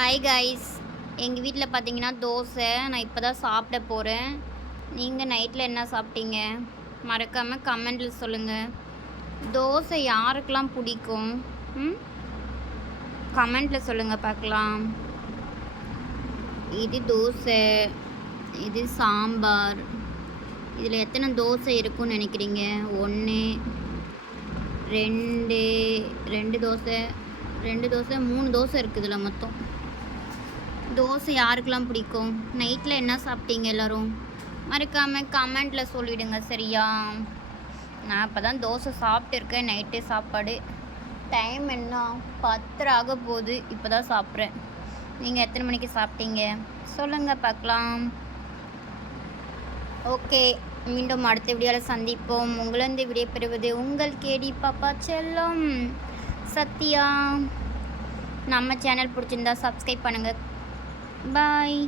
Hi guys. எங்கள் வீட்டில் பார்த்தீங்கன்னா தோசை. நான் இப்போ தான் சாப்பிட போகிறேன். நீங்கள் நைட்டில் என்ன சாப்பிட்டீங்க? மறக்காமல் கமெண்டில் சொல்லுங்கள். தோசை யாருக்கெல்லாம் பிடிக்கும்? கமெண்டில் சொல்லுங்கள் பார்க்கலாம். இது தோசை, இது சாம்பார். இதில் எத்தனை தோசை இருக்குன்னு நினைக்கிறீங்க? 1 2 2 தோசை 2 தோசை 3 தோசை இருக்குது இதில் மொத்தம். தோசை யாருக்கெல்லாம் பிடிக்கும்? நைட்டில் என்ன சாப்பிட்டீங்க எல்லோரும்? மறக்காமல் கமெண்டில் சொல்லிவிடுங்க சரியா? நான் இப்போ தான் தோசை சாப்பிட்டுருக்கேன். நைட்டு சாப்பாடு டைம் என்ன 10 ஆக போகுது. இப்போ தான் சாப்பிட்றேன். நீங்கள் எத்தனை மணிக்கு சாப்பிட்டீங்க சொல்லுங்கள் பார்க்கலாம். ஓகே, மீண்டும் அடுத்த வீடியோவில் சந்திப்போம். உங்களிருந்து விடைபெறுவது உங்கள் கேடி பாப்பா செல்லம் சத்யா. நம்ம சேனல் பிடிச்சிருந்தா சப்ஸ்கிரைப் பண்ணுங்கள். பாய்.